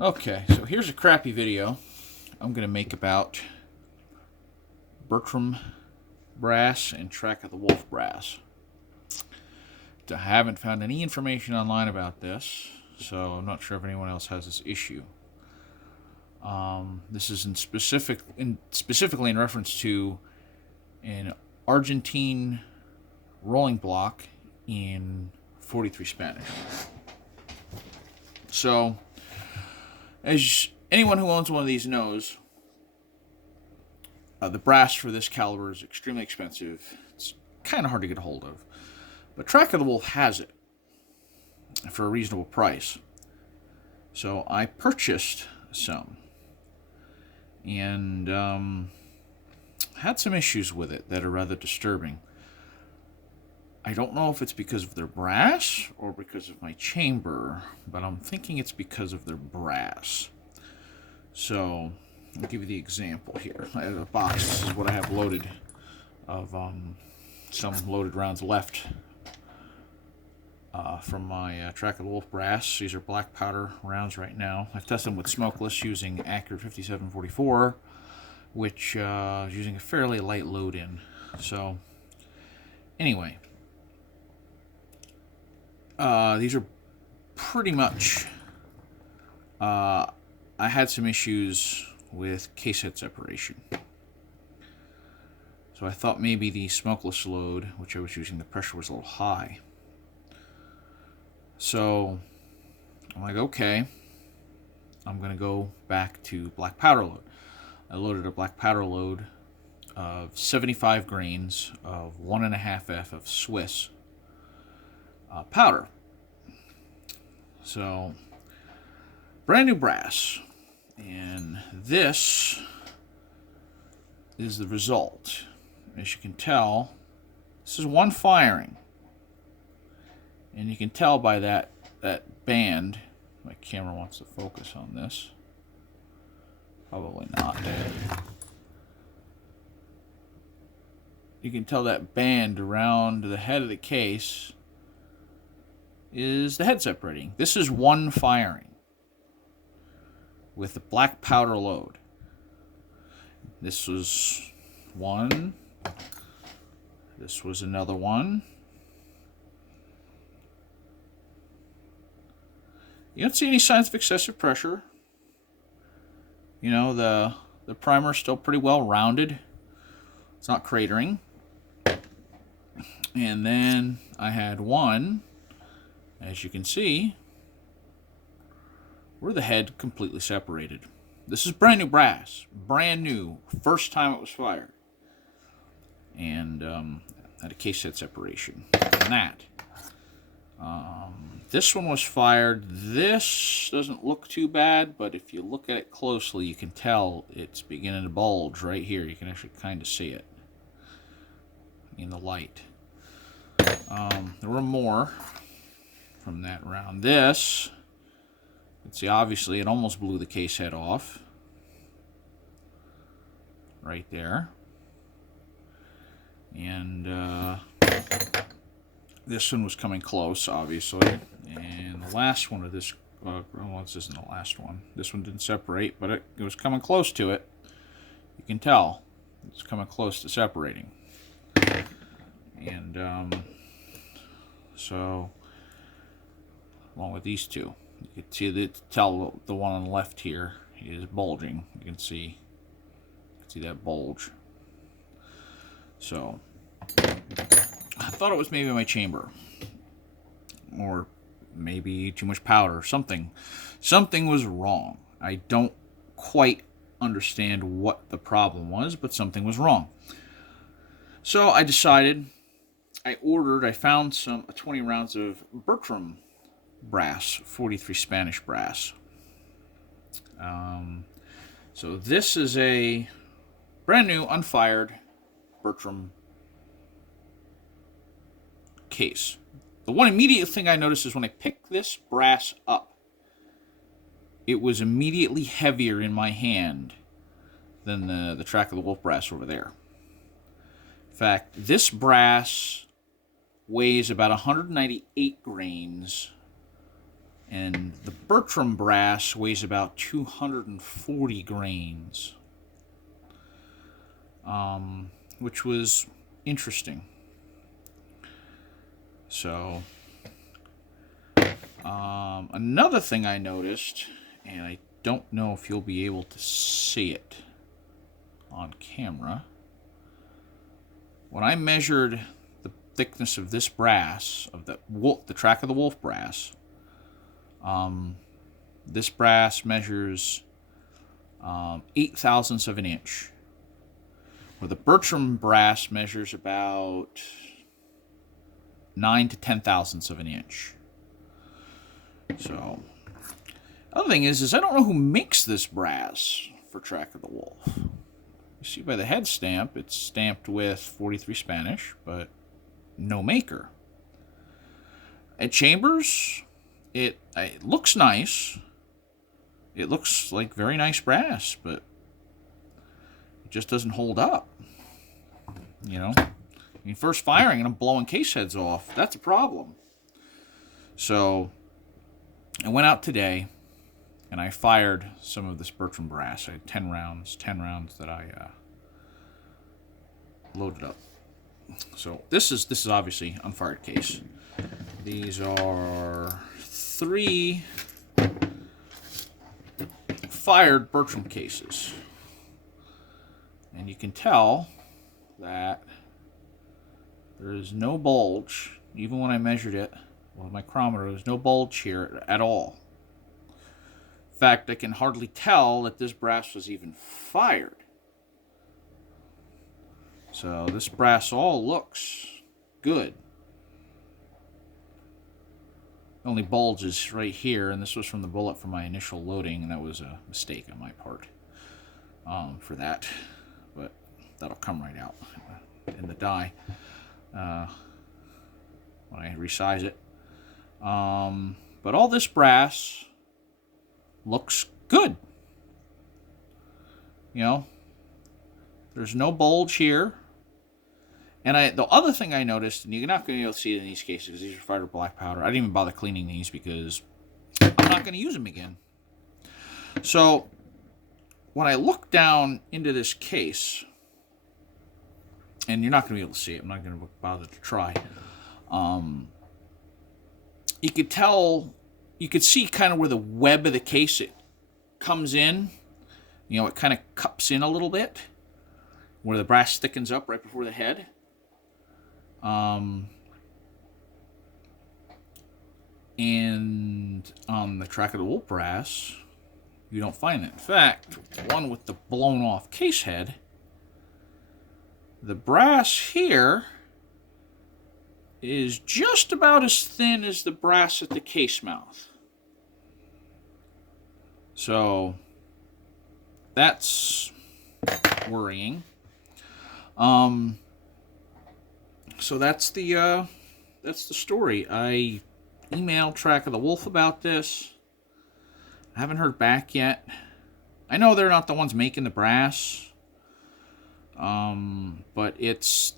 Okay, so here's a crappy video I'm going to make about Bertram brass and Track of the Wolf brass. I haven't found any information online about this, so I'm not sure if anyone else has this issue. This is specifically in reference to an Argentine rolling block in 43 Spanish. So, as anyone who owns one of these knows, the brass for this caliber is extremely expensive. It's kind of hard to get a hold of. But Track of the Wolf has it for a reasonable price. So I purchased some and had some issues with it that are rather disturbing. I don't know if it's because of their brass or because of my chamber, but I'm thinking it's because of their brass. So I'll give you the example here. I have a box. This is what I have loaded of some loaded rounds left from my Track of the Wolf brass. These are black powder rounds right now. I've tested them with smokeless using Accurate 5744, which is using a fairly light load in. So anyway, these are pretty much... I had some issues with case head separation. So I thought maybe the smokeless load, which I was using, the pressure was a little high. So I'm like, okay, I'm going to go back to black powder load. I loaded a black powder load of 75 grains of 1.5F of Swiss powder. So, brand new brass. And this is the result. As you can tell, this is one firing. And you can tell by that band. My camera wants to focus on this. Probably not. You can tell that band around the head of the case is the head separating. This is one firing with the black powder load. This was one. This was another one. You don't see any signs of excessive pressure. You know, the primer's still pretty well rounded. It's not cratering. And then I had one, as you can see, where the head completely separated. This is brand new brass. Brand new. First time it was fired. And had a case head separation. And that. This one was fired. This doesn't look too bad, but if you look at it closely, you can tell it's beginning to bulge right here. You can actually kind of see it in the light. There were more from that round. This, you can see obviously it almost blew the case head off. Right there. And this one was coming close, obviously. And the last one of this, well, this isn't the last one. This one didn't separate, but it was coming close to it. You can tell it's coming close to separating. And so, along with these two, you can tell the one on the left here is bulging. You can see that bulge. So, I thought it was maybe my chamber, or maybe too much powder. Something was wrong. I don't quite understand what the problem was, but something was wrong. So I decided. I found 20 rounds of Bertram brass, 43 Spanish brass. So this is a brand new, unfired Bertram case. The one immediate thing I noticed is when I picked this brass up, it was immediately heavier in my hand than the Track of the Wolf brass over there. In fact, this brass weighs about 198 grains And the Bertram brass weighs about 240 grains, which was interesting. So, another thing I noticed, and I don't know if you'll be able to see it on camera. When I measured the thickness of this brass, of the track of the wolf brass, this brass measures 8 thousandths of an inch, where the Bertram brass measures about 9 to 10 thousandths of an inch. So, other thing is I don't know who makes this brass for Track of the Wolf. You see by the head stamp, it's stamped with 43 Spanish, but no maker. At Chambers, it looks nice. It looks like very nice brass, but it just doesn't hold up. You know? I mean, first firing and I'm blowing case heads off. That's a problem. So, I went out today and I fired some of this Bertram brass. I had 10 rounds that I loaded up. So this is obviously unfired case. These are 3 fired Bertram cases. And you can tell that there is no bulge, even when I measured it with my micrometer, there's no bulge here at all. In fact, I can hardly tell that this brass was even fired. So this brass all looks good. The only bulge is right here, and this was from the bullet from my initial loading, and that was a mistake on my part for that. But that'll come right out in the die when I resize it. But all this brass looks good. You know, there's no bulge here. And the other thing I noticed, and you're not going to be able to see it in these cases because these are fired with black powder. I didn't even bother cleaning these because I'm not going to use them again. So when I look down into this case, and you're not going to be able to see it, I'm not going to bother to try. You could tell, you could see kind of where the web of the case it comes in. You know, it kind of cups in a little bit, where the brass thickens up right before the head. And on the Track of the Wolf brass, you don't find it. In fact, one with the blown off case head, the brass here is just about as thin as the brass at the case mouth. So that's worrying. So that's the story. I emailed Track of the Wolf about this. I haven't heard back yet. I know they're not the ones making the brass, but it's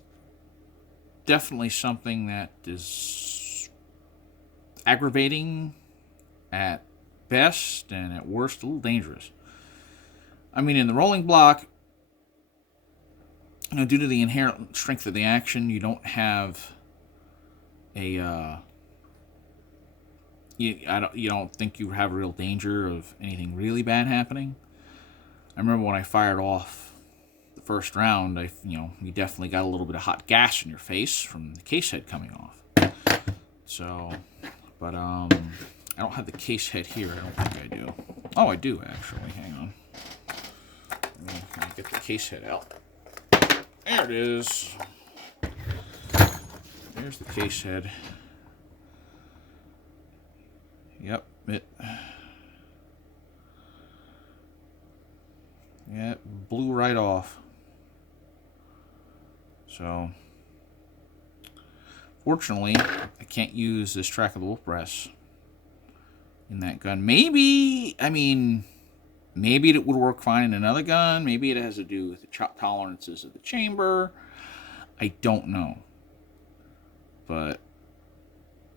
definitely something that is aggravating at best and at worst a little dangerous. I mean, in the rolling block, you know, due to the inherent strength of the action, you don't have a you don't think you have real danger of anything really bad happening. I remember when I fired off the first round, you definitely got a little bit of hot gas in your face from the case head coming off. So, but I don't have the case head here. I don't think I do. Oh, I do actually. Hang on. Let me get the case head out. There it is. There's the case head. Yep, it blew right off. So, fortunately, I can't use this Track of the Wolf brass in that gun. Maybe it would work fine in another gun. Maybe it has to do with the tolerances of the chamber. I don't know. But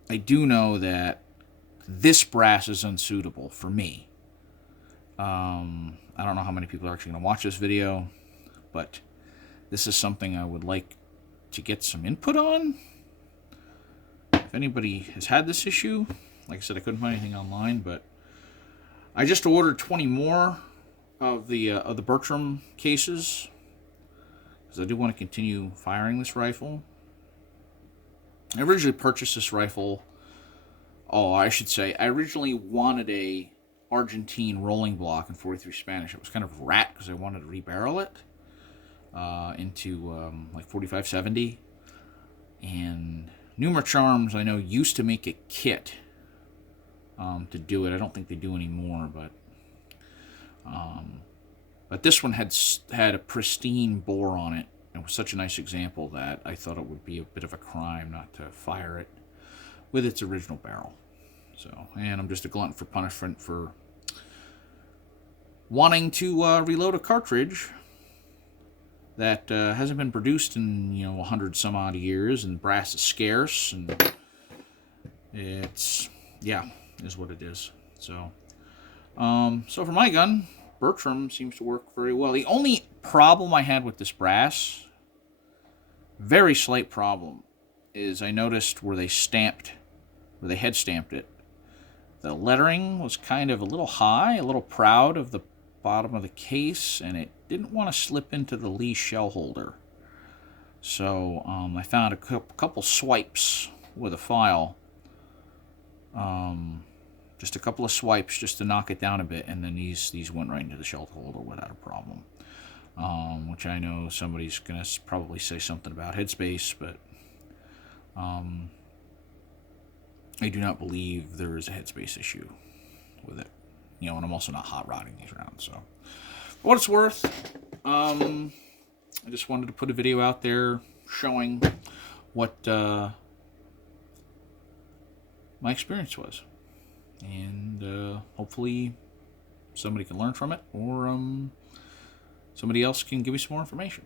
I do know that this brass is unsuitable for me. I don't know how many people are actually going to watch this video, but this is something I would like to get some input on. If anybody has had this issue, like I said, I couldn't find anything online, but I just ordered 20 more of the Bertram cases because I do want to continue firing this rifle. I originally purchased this rifle. Oh, I should say, I originally wanted a Argentine rolling block in 43 Spanish. It was kind of rat because I wanted to rebarrel it into like 45-70. And Numerous Arms, I know, used to make a kit to do it. I don't think they do anymore, but this one had a pristine bore on it. It was such a nice example that I thought it would be a bit of a crime not to fire it with its original barrel. So, and I'm just a glutton for punishment for wanting to reload a cartridge that hasn't been produced in 100 some odd years, and brass is scarce, and it's is what it is. So, so for my gun, Bertram seems to work very well. The only problem I had with this brass, very slight problem, is I noticed where they had stamped it, the lettering was kind of a little high, a little proud of the bottom of the case, and it didn't want to slip into the Lee shell holder. So I found a couple swipes with a file, just a couple of swipes just to knock it down a bit, and then these went right into the shell holder without a problem. Which I know somebody's going to probably say something about headspace, but I do not believe there is a headspace issue with it. And I'm also not hot rodding these rounds. So, for what it's worth, I just wanted to put a video out there showing what my experience was. And hopefully somebody can learn from it, or somebody else can give me some more information.